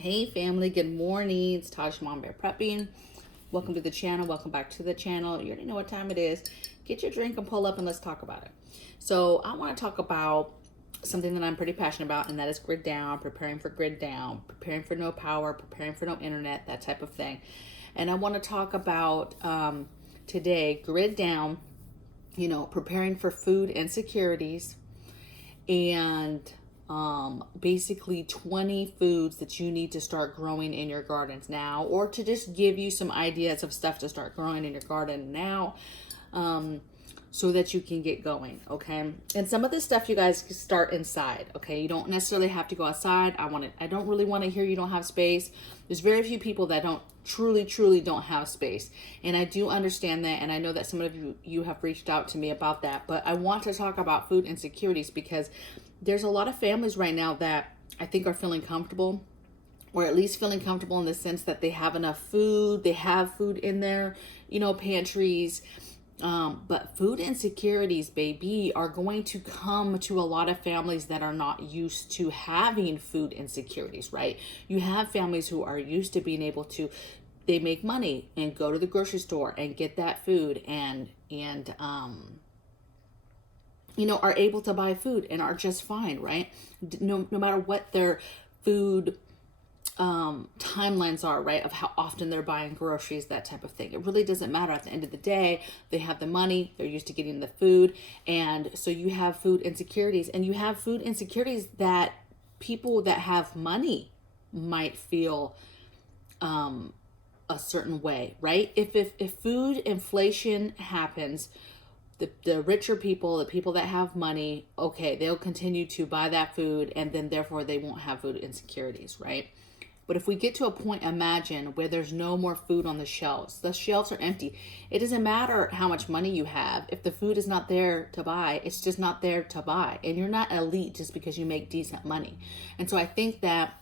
Hey family, good morning. It's Taj Mom Bear Prepping. Welcome to the channel. Welcome back to the channel. You already know what time it is. Get your drink and pull up and let's talk about it. So I want to talk about something that I'm pretty passionate about, and that is grid down, preparing for grid down, preparing for no power, preparing for no internet, that type of thing. And I want to talk about today, grid down, preparing for food insecurities, and basically 20 foods that you need to start growing in your gardens now, or to just give you some ideas of stuff to start growing in your garden now, so that you can get going. Okay. And some of this stuff you guys can start inside. Okay. You don't necessarily have to go outside. I don't really want to hear you don't have space. There's very few people that don't truly don't have space. And I do understand that. And I know that some of you have reached out to me about that, but I want to talk about food insecurities because there's a lot of families right now that I think are feeling comfortable, or at least feeling comfortable in the sense that they have enough food, they have food in their, pantries. But food insecurities, baby, are going to come to a lot of families that are not used to having food insecurities, right? You have families who are used to being able to, they make money and go to the grocery store and get that food and are able to buy food and are just fine, right? No matter what their food timelines are, right, of how often they're buying groceries, that type of thing. It really doesn't matter. At the end of the day, they have the money, they're used to getting the food, and so you have food insecurities, and you have food insecurities that people that have money might feel a certain way, right? If food inflation happens, the richer people, the people that have money, okay, they'll continue to buy that food, and then therefore they won't have food insecurities, right? But if we get to a point, imagine, where there's no more food on the shelves are empty. It doesn't matter how much money you have. If the food is not there to buy, it's just not there to buy. And you're not elite just because you make decent money. And so I think that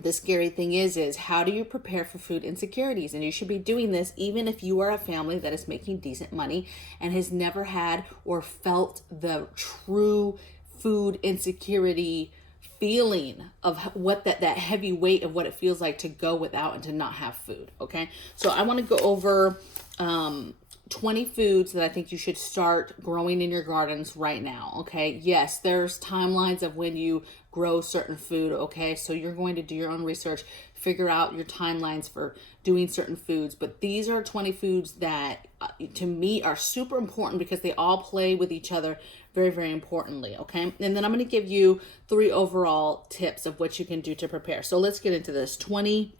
the scary thing is how do you prepare for food insecurities? And you should be doing this even if you are a family that is making decent money and has never had or felt the true food insecurity feeling of what that heavy weight of what it feels like to go without and to not have food. Okay. So I want to go over 20 foods that I think you should start growing in your gardens right now. Okay. Yes, there's timelines of when you grow certain food. Okay. So you're going to do your own research, figure out your timelines for doing certain foods. But these are 20 foods that to me are super important because they all play with each other very importantly. Okay. And then I'm going to give you 3 overall tips of what you can do to prepare. So let's get into this 20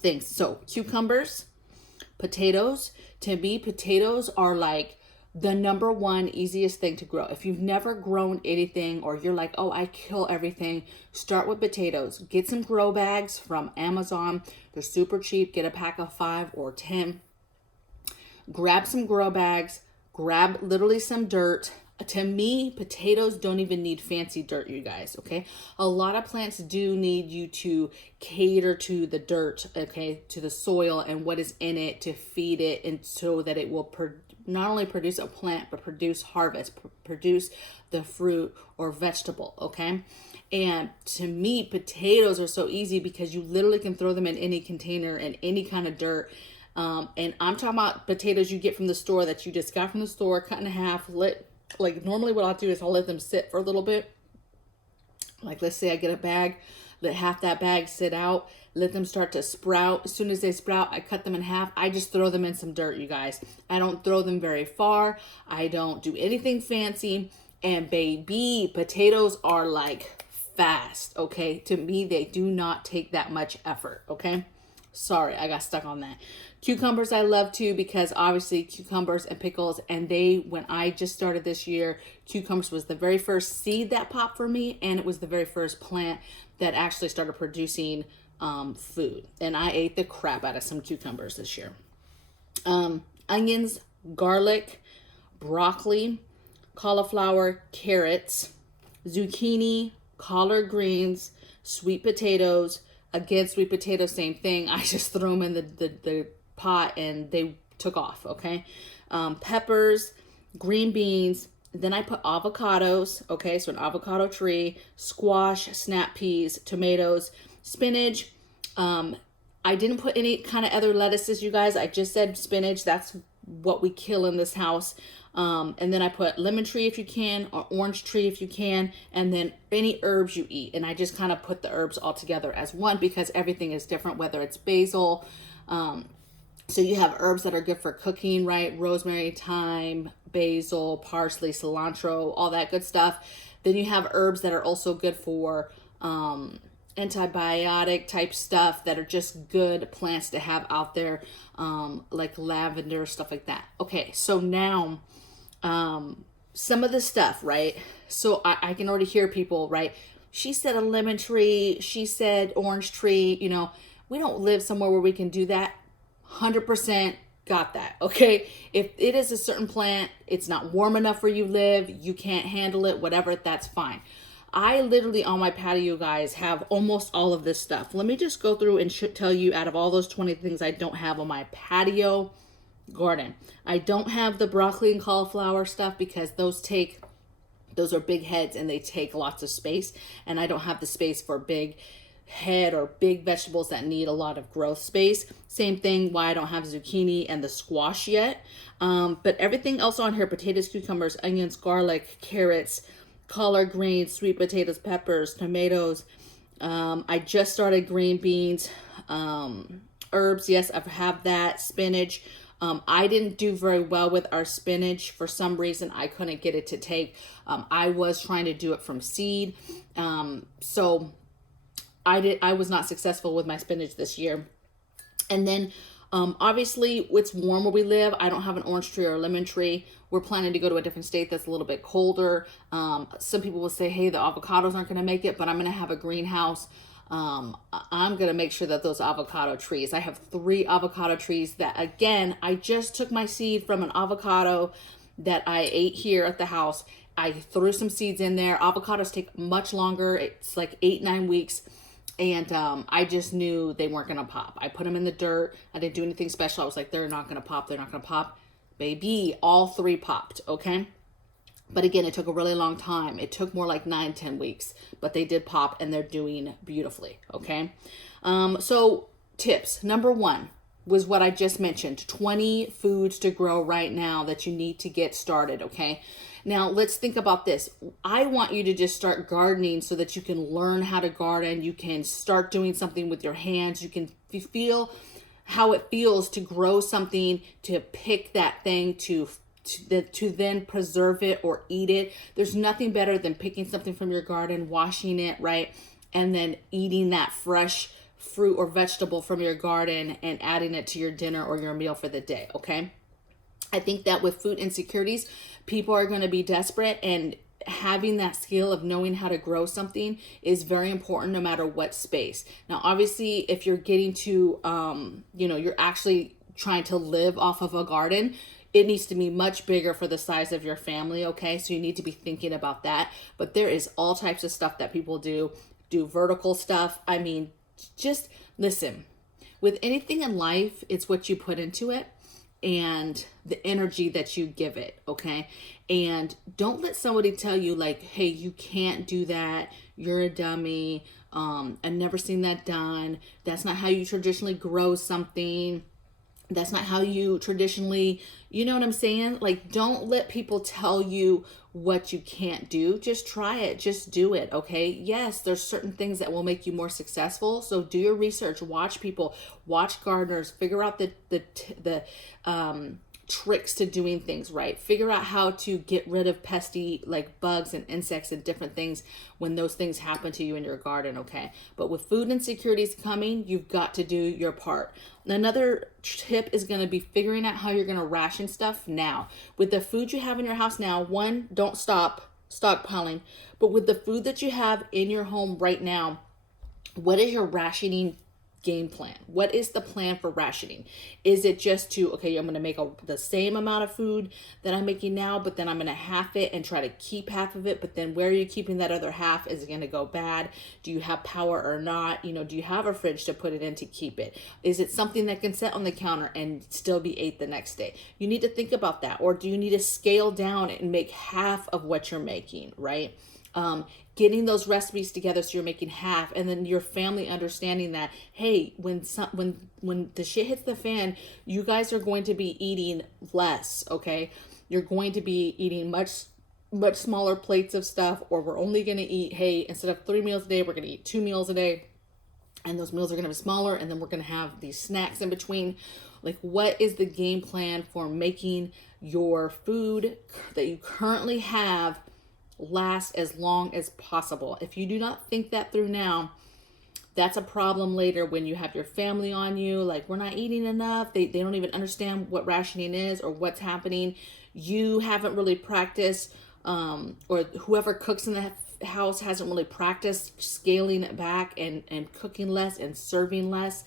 things. So cucumbers, potatoes. To me, potatoes are like the number one easiest thing to grow. If you've never grown anything, or you're like, oh, I kill everything, start with potatoes. Get some grow bags from Amazon. They're super cheap. Get a pack of 5 or 10. Grab some grow bags. Grab literally some dirt. To me, potatoes don't even need fancy dirt, you guys, okay? A lot of plants do need you to cater to the dirt, okay, to the soil and what is in it to feed it, and so that it will not only produce a plant, but produce harvest, produce the fruit or vegetable, okay? And to me, potatoes are so easy because you literally can throw them in any container and any kind of dirt. And I'm talking about potatoes you get from the store that you just got from the store, cut in half, like normally what I'll do is I'll let them sit for a little bit. Like let's say I get a bag, let half that bag sit out, let them start to sprout. As soon as they sprout, I cut them in half. I just throw them in some dirt, you guys. I don't throw them very far. I don't do anything fancy. And baby, potatoes are like fast, okay? To me, they do not take that much effort, okay? Sorry, I got stuck on that. Cucumbers I love too, because obviously cucumbers and pickles, and when I just started this year, cucumbers was the very first seed that popped for me, and it was the very first plant that actually started producing food. And I ate the crap out of some cucumbers this year. Onions, garlic, broccoli, cauliflower, carrots, zucchini, collard greens, sweet potatoes. Again, sweet potatoes, same thing. I just threw them in the pot and they took off, okay? Peppers, green beans. Then I put avocados, okay? So an avocado tree, squash, snap peas, tomatoes, spinach. I didn't put any kind of other lettuces, you guys. I just said spinach. That's what we kill in this house. And then I put lemon tree if you can, or orange tree if you can, and then any herbs you eat. And I just kind of put the herbs all together as one because everything is different, whether it's basil. So you have herbs that are good for cooking, right? Rosemary, thyme, basil, parsley, cilantro, all that good stuff. Then you have herbs that are also good for antibiotic type stuff that are just good plants to have out there, like lavender, stuff like that. Okay, so now some of the stuff, right? So I can already hear people, right? She said a lemon tree, she said orange tree, you know, we don't live somewhere where we can do that. 100% got that, okay? If it is a certain plant, it's not warm enough where you live, you can't handle it, whatever, that's fine. I literally on my patio, guys, have almost all of this stuff. Let me just go through and tell you out of all those 20 things I don't have on my patio garden. I don't have the broccoli and cauliflower stuff because those are big heads and they take lots of space, and I don't have the space for big head or big vegetables that need a lot of growth space. Same thing why I don't have zucchini and the squash yet. But everything else on here, potatoes, cucumbers, onions, garlic, carrots, collard greens, sweet potatoes, peppers, tomatoes. I just started green beans, herbs. Yes, I have that. Spinach. I didn't do very well with our spinach. For some reason, I couldn't get it to take. I was trying to do it from seed. So I was not successful with my spinach this year. And then obviously it's warm where we live. I don't have an orange tree or a lemon tree. We're planning to go to a different state that's a little bit colder. Some people will say, hey, the avocados aren't going to make it, but I'm going to have a greenhouse. I'm going to make sure that those avocado trees, I have 3 avocado trees that, again, I just took my seed from an avocado that I ate here at the house. I threw some seeds in there. Avocados take much longer. It's like 8-9 weeks. And I just knew they weren't going to pop. I put them in the dirt. I didn't do anything special. I was like, they're not going to pop. They're not going to pop. Baby, all 3 popped, okay? But again, it took a really long time. It took more like 9-10 weeks. But they did pop, and they're doing beautifully, okay? So tips. Number 1 was what I just mentioned. 20 foods to grow right now that you need to get started, okay? Now, let's think about this. I want you to just start gardening so that you can learn how to garden. You can start doing something with your hands. You can feel how it feels to grow something, to pick that thing, to then preserve it or eat it. There's nothing better than picking something from your garden, washing it, right? And then eating that fresh fruit or vegetable from your garden and adding it to your dinner or your meal for the day, okay? I think that with food insecurities, people are going to be desperate, and having that skill of knowing how to grow something is very important no matter what space. Now, obviously, if you're getting to, you're actually trying to live off of a garden, it needs to be much bigger for the size of your family, okay? So you need to be thinking about that. But there is all types of stuff that people do vertical stuff. I mean, just listen, with anything in life, it's what you put into it and the energy that you give it, okay? And don't let somebody tell you like, hey, you can't do that, you're a dummy, I've never seen that done, that's not how you traditionally grow something, that's not how you traditionally, you know what I'm saying? Like, don't let people tell you what you can't do. Just try it. Just do it. Okay. Yes, there's certain things that will make you more successful. So do your research, watch people, watch gardeners, figure out the tricks to doing things right. Figure out how to get rid of pesky like bugs and insects and different things when those things happen to you in your garden, okay? But with food insecurities coming, you've got to do your part. Another tip is going to be figuring out how you're going to ration stuff now. With the food you have in your house now, 1, don't stop stockpiling, but with the food that you have in your home right now, what is your rationing game plan? What is the plan for rationing? Is it just to, okay, I'm going to make the same amount of food that I'm making now, but then I'm going to half it and try to keep half of it, but then where are you keeping that other half? Is it going to go bad? Do you have power or not? You know, do you have a fridge to put it in to keep it? Is it something that can sit on the counter and still be ate the next day? You need to think about that. Or do you need to scale down and make half of what you're making, right? Getting those recipes together so you're making half, and then your family understanding that, hey, when the shit hits the fan, you guys are going to be eating less, okay? You're going to be eating much smaller plates of stuff, or we're only going to eat, hey, instead of 3 meals a day, we're going to eat 2 meals a day, and those meals are going to be smaller, and then we're going to have these snacks in between. Like, what is the game plan for making your food that you currently have last as long as possible? If you do not think that through now, that's a problem later when you have your family on you, like, we're not eating enough. They don't even understand what rationing is or what's happening. You haven't really practiced, or whoever cooks in the house hasn't really practiced scaling it back and cooking less and serving less,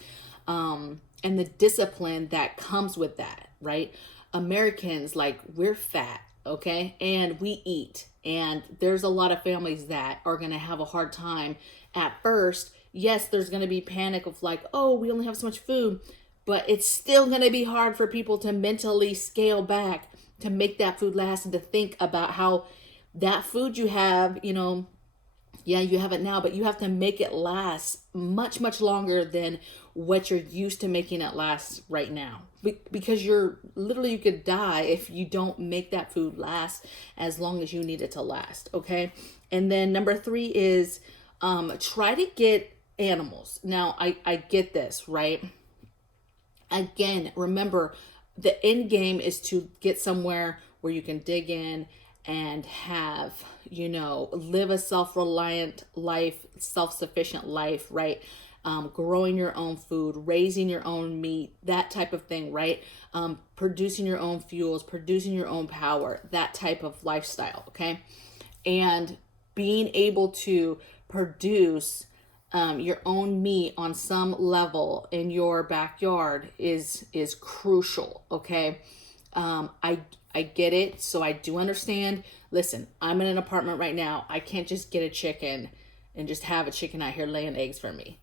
and the discipline that comes with that, right? Americans, like, we're fat, okay? And we eat. And there's a lot of families that are going to have a hard time at first. Yes, there's going to be panic of like, oh, we only have so much food, but it's still going to be hard for people to mentally scale back to make that food last, and to think about how that food you have, yeah, you have it now, but you have to make it last much, much longer than what you're used to making it last right now. Because you could die if you don't make that food last as long as you need it to last, okay? And then number 3 is try to get animals. Now, I get this, right? Again, remember, the end game is to get somewhere where you can dig in and have, live a self-reliant life, self-sufficient life, right? Growing your own food, raising your own meat, that type of thing, right? Producing your own fuels, producing your own power, that type of lifestyle, okay? And being able to produce your own meat on some level in your backyard is crucial, okay? I get it. So I do understand. Listen, I'm in an apartment right now. I can't just get a chicken and just have a chicken out here laying eggs for me.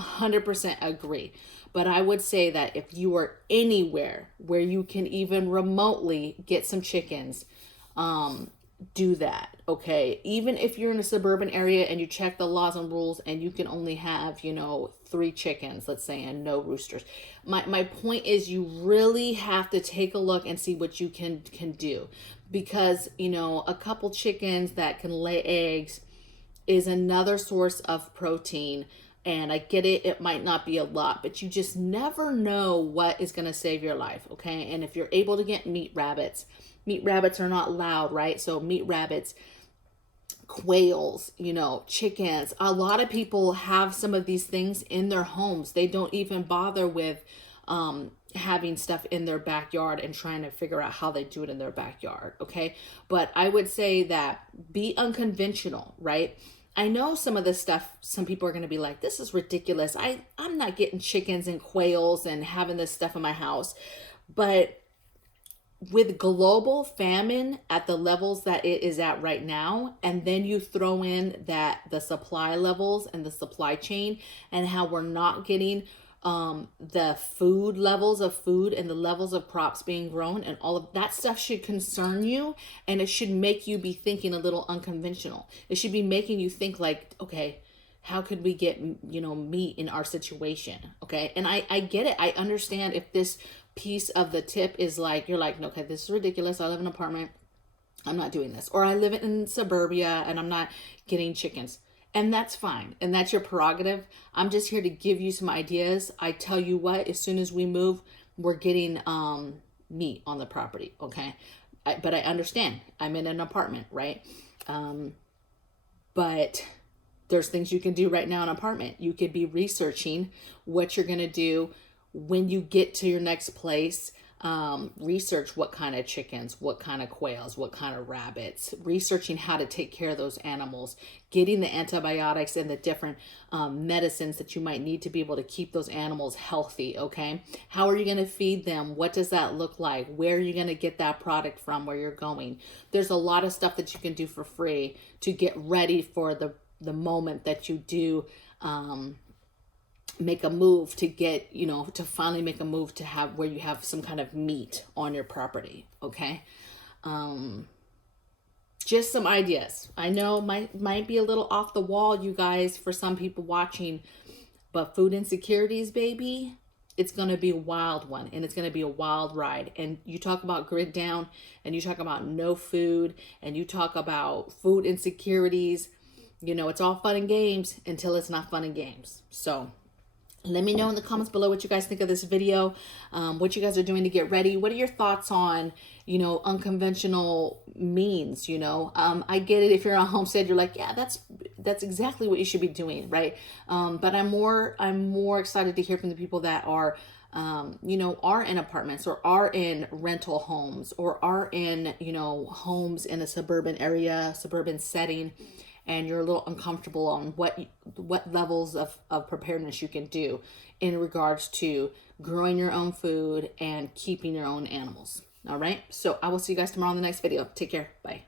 100% agree. But I would say that if you are anywhere where you can even remotely get some chickens, do that, okay? Even if you're in a suburban area and you check the laws and rules and you can only have, 3 chickens, let's say, and no roosters. My point is, you really have to take a look and see what you can do, because, a couple chickens that can lay eggs is another source of protein. And I get it, it might not be a lot, but you just never know what is going to save your life, okay? And if you're able to get meat rabbits are not loud, right? So meat rabbits, quails, chickens. A lot of people have some of these things in their homes. They don't even bother with having stuff in their backyard and trying to figure out how they do it in their backyard, okay? But I would say that be unconventional, right? I know some of this stuff, some people are going to be like, this is ridiculous. I'm not getting chickens and quails and having this stuff in my house. But with global famine at the levels that it is at right now, and then you throw in that the supply levels and the supply chain and how we're not getting the food levels of food and the levels of crops being grown, and all of that stuff should concern you, and it should make you be thinking a little unconventional. It should be making you think like, okay, how could we get, meat in our situation? Okay. And I get it. I understand if this piece of the tip is like, you're like, okay, this is ridiculous. I live in an apartment. I'm not doing this. Or I live in suburbia and I'm not getting chickens. And that's fine. And that's your prerogative. I'm just here to give you some ideas. I tell you what, as soon as we move, we're getting meat on the property. Okay. But I understand. I'm in an apartment, right? But there's things you can do right now in an apartment. You could be researching what you're going to do when you get to your next place. Research what kind of chickens, what kind of quails, what kind of rabbits, researching how to take care of those animals, getting the antibiotics and the different medicines that you might need to be able to keep those animals healthy, okay? How are you going to feed them? What does that look like? Where are you going to get that product from, where you're going? There's a lot of stuff that you can do for free to get ready for the moment that you do make a move to get, to finally make a move to have where you have some kind of meat on your property. Okay. just some ideas. I know might be a little off the wall, you guys, for some people watching, but food insecurities, baby, it's going to be a wild one, and it's going to be a wild ride. And you talk about grid down, and you talk about no food, and you talk about food insecurities. You know, it's all fun and games until it's not fun and games. So let me know in the comments below what you guys think of this video, what you guys are doing to get ready. What are your thoughts on, you know, unconventional means? You know, I get it. If you're on a homestead, you're like, yeah, that's exactly what you should be doing, right? But I'm more excited to hear from the people that are, you know, are in apartments or are in rental homes or are in, you know, homes in a suburban area, suburban setting, and you're a little uncomfortable on what levels of preparedness you can do in regards to growing your own food and keeping your own animals. All right. So I will see you guys tomorrow in the next video. Take care. Bye.